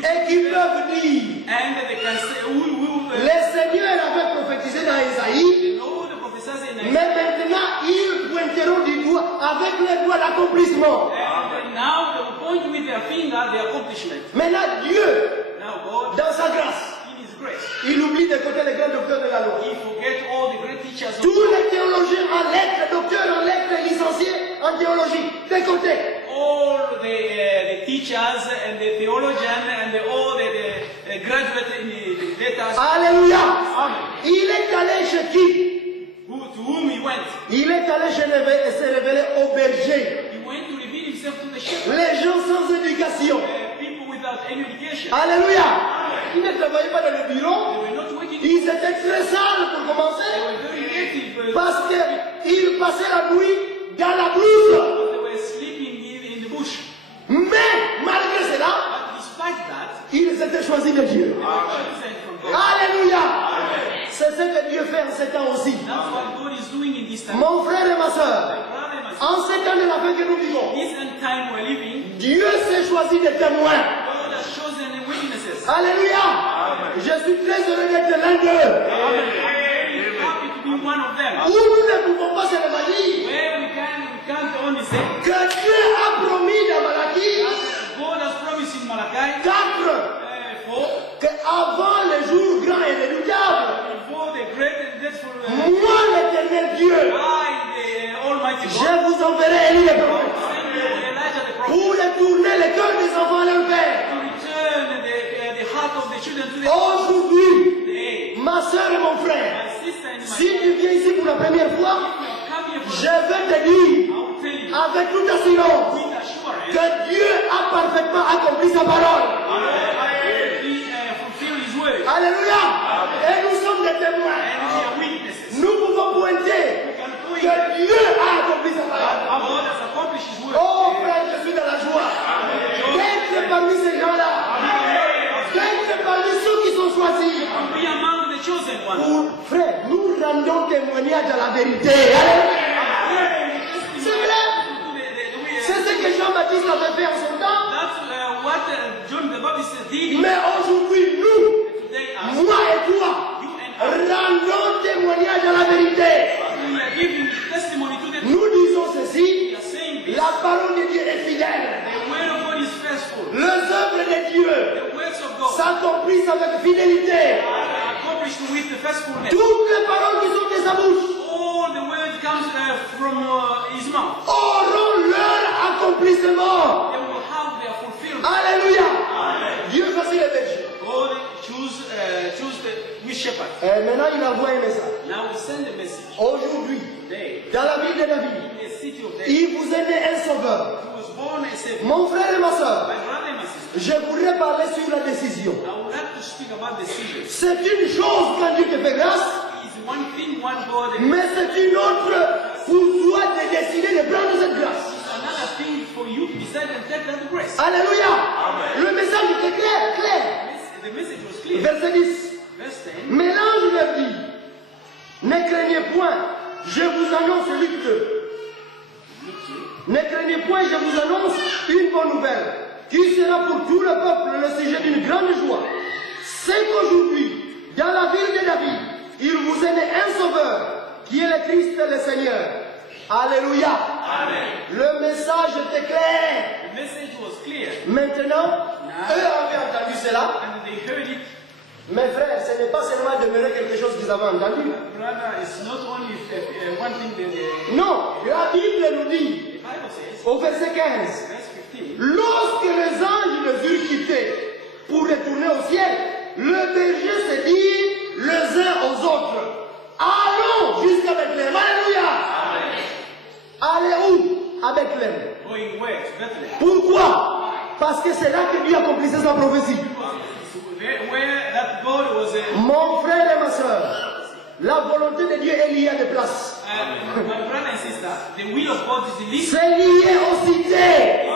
et qui peuvent dire, le Seigneur avait prophétisé dans Isaïe, mais maintenant ils pointeront du doigt avec les doigts l'accomplissement. Maintenant Dieu, dans sa grâce, il oublie de côté les grands docteurs de la loi. Tous les théologiens en lettres, docteurs en lettres, licenciés en théologie, de côté. All the teachers and the theologians and all the graduates in the letters. Alléluia. Il est allé chez qui? To whom he went? Il est allé se révéler au berger. He went to reveal himself to the shepherd. Les gens sans éducation. People without any education. Alléluia. Ils ne travaillaient pas dans le bureau. They were not working. Ils étaient très sales pour commencer. They were very native. Parce qu'ils passaient la nuit dans la brousse. They were sleeping in the bush. Mais malgré cela, But despite that, ils étaient choisis de Dieu. sent from God. Alléluia. C'est ce que Dieu fait en ces temps aussi. That's what God is doing in this time. Mon frère et ma soeur, Brother and my sister, en ces temps de la fin que nous vivons, this end time we're living, Dieu s'est choisi des témoins. God has chosen the witnesses. Alléluia. Je suis très heureux d'être l'un d'eux. Very happy to be one of them. Où nous ne pouvons pas se réveiller. Where we can't only say Que Dieu a promis dans Malachie God has promised in Malachi 4 qu'avant les jours grands et redoutables, before the great and dreadful moi l'éternel Dieu, by the Almighty je God, vous enverrai Élie le prophète send Elijah the prophet pour détourner le cœur des enfants à leur père. to return the heart of the children to the Aujourd'hui, day. ma soeur et mon frère, My sister and my si tu viens ici pour la première fois, come here je for veux te dire I will tell you avec toute assurance with assurance que Dieu a parfaitement accompli sa parole. he fulfill his word Alléluia. Et nous sommes des témoins. and we are witnesses. Nous pouvons pointer We can point que that Dieu a accompli sa parole. God has accomplished his word. Oh frère, je suis dans la joie d'être parmi ces gens-là, d'être parmi ceux qui sont choisis. We are among the chosen ones. Pour, frère, nous rendons témoignage à la vérité. Alléluia. C'est vrai. C'est ce que Jean-Baptiste avait fait en son temps. That's what John the Baptist did. Mais aujourd'hui, nous, Today, moi et toi, you and I, rendons témoignage à la vérité. we are giving testimony to the truth. Nous disons We ceci, are saying this. la parole de Dieu est fidèle. The word of God is faithful. Les œuvres de Dieu The words of God s'accomplissent avec fidélité. are accomplished with the faithfulness. Toutes les paroles qui sont de sa bouche All the word comes from his mouth. auront leur accomplissement. They will have their fulfillment. Alléluia. Dieu choisit les bergers. God choose the which shepherd. Et maintenant, il envoie un message. Now we send a message. Aujourd'hui, Today, dans la ville de David, in the city of David, il vous est né un sauveur. he was born a savior. Mon frère et ma soeur, My brother and my sister, je voudrais parler sur la décision. I would like to speak about decisions. C'est une chose quand Dieu te fait grâce, It's one thing, one God, and mais c'est une autre pour toi de décider de prendre cette grâce. it's another thing for you to decide and take that grace. Alléluia. Le message était clair, clair. The message was clear. Verset 10. Verse 10. Mais l'ange leur dit, ne craignez point, je vous annonce Luc 2. Ne craignez point, je vous annonce une bonne nouvelle, qui sera pour tout le peuple le sujet d'une grande joie. C'est qu'aujourd'hui, dans la ville de David, il vous est né un sauveur, qui est le Christ le Seigneur. Alléluia. Amen. Le message était clair. The message was clear. Maintenant, eux avaient entendu cela. And they heard it. Mes frères, ce n'est pas seulement demeurer quelque chose qu'ils avaient entendu. Brother, it's not only one thing that the Non, la Bible nous dit, Bible says, au verset 15, verse 15, lorsque les anges les eurent quittés pour retourner au ciel, le berger se dit les uns aux autres, allons jusqu'à Bethléem. Alléluia. Allez où? À Bethléem. going where? To Bethlehem. Pourquoi? Parce que c'est là que Dieu accomplissait sa prophétie. Where that God was Mon frère et ma soeur, la volonté de Dieu est liée à des places. my brother and sister, the will of God is linked C'est lié aux cités.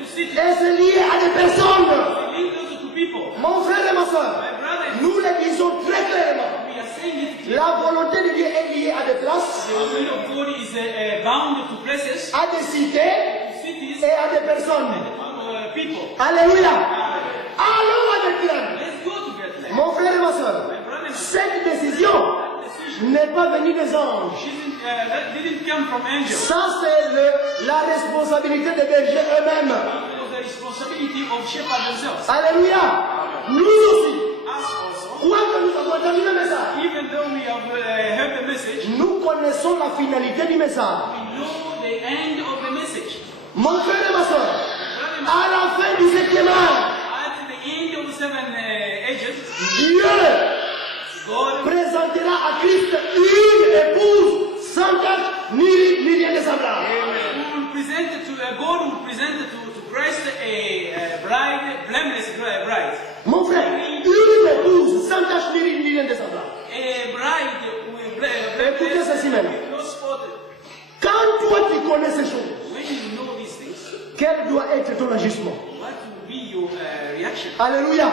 to cities, Et c'est lié à des personnes. linked also to people. Mon frère et ma soeur, My brother, nous le disons très clairement. we are saying it clearly. La volonté de Dieu est liée à des places, The will of God is bound to places, à des cités cities, et à des personnes. people. Alléluia. Allons Cette décision n'est pas venue des anges. That didn't come from angels. Ça, c'est la responsabilité des bergers eux-mêmes. It was the responsibility of shepherds themselves. Alléluia. Nous aussi, Us also, quoique nous avons entendu le message, even though we have heard the message, nous connaissons la finalité du message. we know the end of the message. Mon frère et ma soeur, à la fin du 7e âge, At the end of the 7 ages, Dieu God présentera à Christ une épouse sans tache ni ride, ni rien de semblable. will present God will present to Christ a bride, blameless bride. Mon frère, une épouse sans tache ni ride, ni rien de semblable. A bride with Écoutez ceci maintenant. no spot. Quand toi tu connais ces choses, When you know these things, quel doit être ton agissement? what will be your reaction? Alléluia.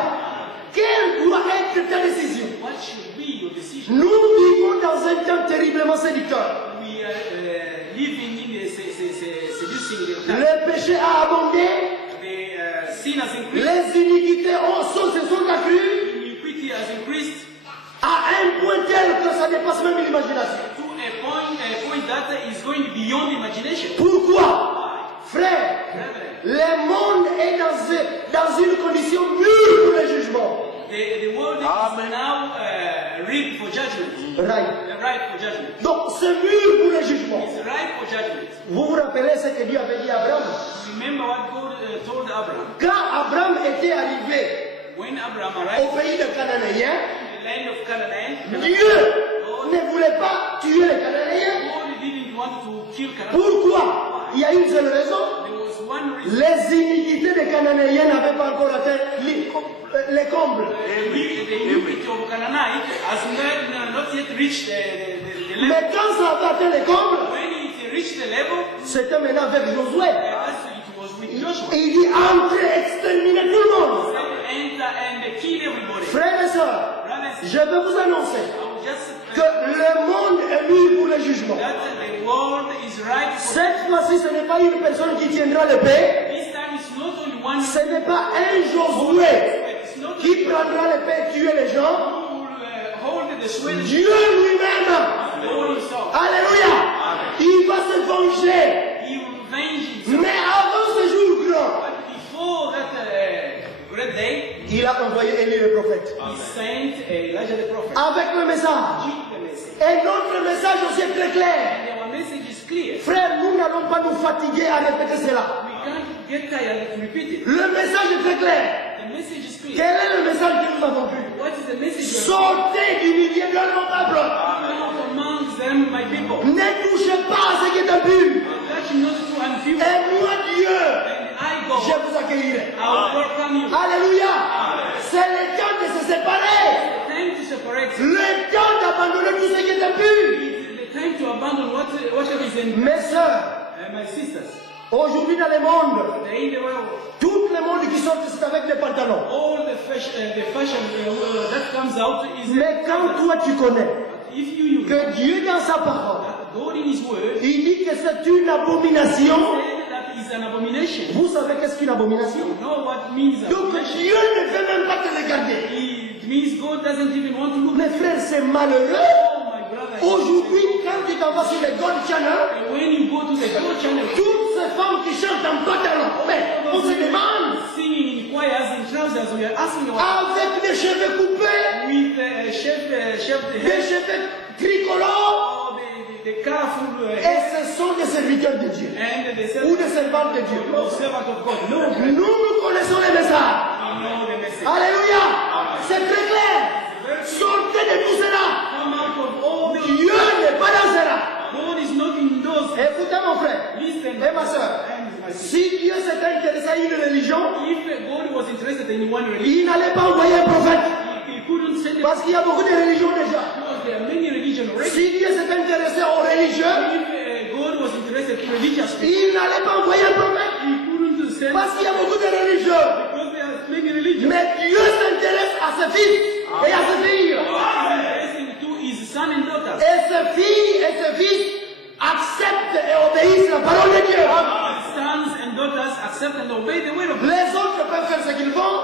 Quelle doit être ta décision? What should be your decision? Nous vivons dans un temps terriblement séducteur. We are living in a seducing time. Le péché a abondé, The sin has increased, les iniquités se sont accrues iniquity has increased à un point tel que ça dépasse même l'imagination. to a point that is going beyond imagination. Pourquoi? Frère, Brethren, le monde est dans une condition mûre pour le jugement. the world is now ripe for judgment. Ripe for judgment. Donc c'est mûr pour le jugement. It's ripe for judgment. Vous vous rappelez ce que Dieu avait dit à Abraham? Remember what God told Abraham. Quand Abraham était arrivé When Abraham au arrived pays de Cananéens, in the land of Canaan, Dieu ne voulait pas tuer les Cananéens. God didn't want to kill Canaan. Pourquoi? Il y a une seule raison. There was one reason. Les iniquités des Cananéens n'avaient pas encore atteint les combles. The iniquity of Canaanite has not yet reached the level. Mais quand ça avait atteint les combles, When it reached the level, c'était maintenant avec Josué. it was with Joshua. Et il dit entrez, exterminez tout le monde. Enter and kill everybody. Frères et sœurs, Brothers, je vais vous annoncer I will just que le monde est mûr pour le jugement. that the world is right for Cette fois-ci, ce n'est pas une personne qui tiendra l'épée, this time. It's not only one ce n'est pas un Josué it's not qui prendra l'épée et tuer les gens. who will hold the sword. Dieu lui-même, God himself. alléluia, il va se venger. He will avenge himself. Mais avant ce jour grand, But before that great day, il a envoyé Élie le prophète he sent Elijah the prophet. avec le message. Keep the message. Et notre message aussi est très clair. And our message is clear. Frère, nous n'allons pas nous fatiguer à répéter cela. We can't get tired to repeat it. Le message est très clair. The message is clear. Quel est le message que nous avons vu? What is the message? Sortez du milieu de l'honorable. Come out amongst them, my people. Ne touchez pas à ce qui est impur. Touch not to unfew. Et moi, Dieu, And I go. je vous accueillerai. I will welcome you. Alléluia. C'est le temps de se séparer. Time to separate. Le temps d'abandonner tout ce qui est impur. It's the time to abandon whatever is in Mes sœurs, my sisters. aujourd'hui dans le monde, In the world, tout le monde qui sort, c'est avec des pantalons. all the fashion that comes out is. Mais quand toi tu connais If you que Dieu dans sa parole, God in His word il dit que c'est une abomination. said that is an abomination. Vous savez qu'est-ce qu'une abomination? You know what means Donc abomination? Dieu ne veut même pas te regarder. It means God doesn't even want to look Mes at you. frères, c'est malheureux. Oh my brother. Aujourd'hui, quand tu t'en vas sur les God Channel, And when you go to the God channel, toutes ces femmes qui chantent en pantalon, mais on se demande, singing in choirs in trousers, we are asking our avec des cheveux coupés, with chef des hair, cheveux tricolores, or the colorful et ce sont des serviteurs de Dieu and the ou des servantes de Dieu. servant of God. No, Nous connaissons les messages. we know the message. Alléluia. C'est très clair. Sortez de tout cela. Come out of all the. Dieu n'est pas dans cela. God is not in those. Écoutez mon frère Listen, et ma soeur. and my sister. Si Dieu s'était intéressé à une religion, If God was interested in one religion, il n'allait pas envoyer un prophète. He couldn't send it Parce qu'il y a beaucoup de religions déjà. because there are many religions already. Si Dieu s'était intéressé aux religieux, If God was interested in religious people, il n'allait pas envoyer un prophète. He couldn't send Parce qu'il y a beaucoup de religieux. because there are many religions. Mais Dieu s'intéresse à ses fils et à ses filles. Listening to his son and daughters. Et ses filles et ses fils acceptent et obéissent la parole de Dieu. Sons and daughters accept and obey the will of God. Les autres peuvent faire ce qu'ils font.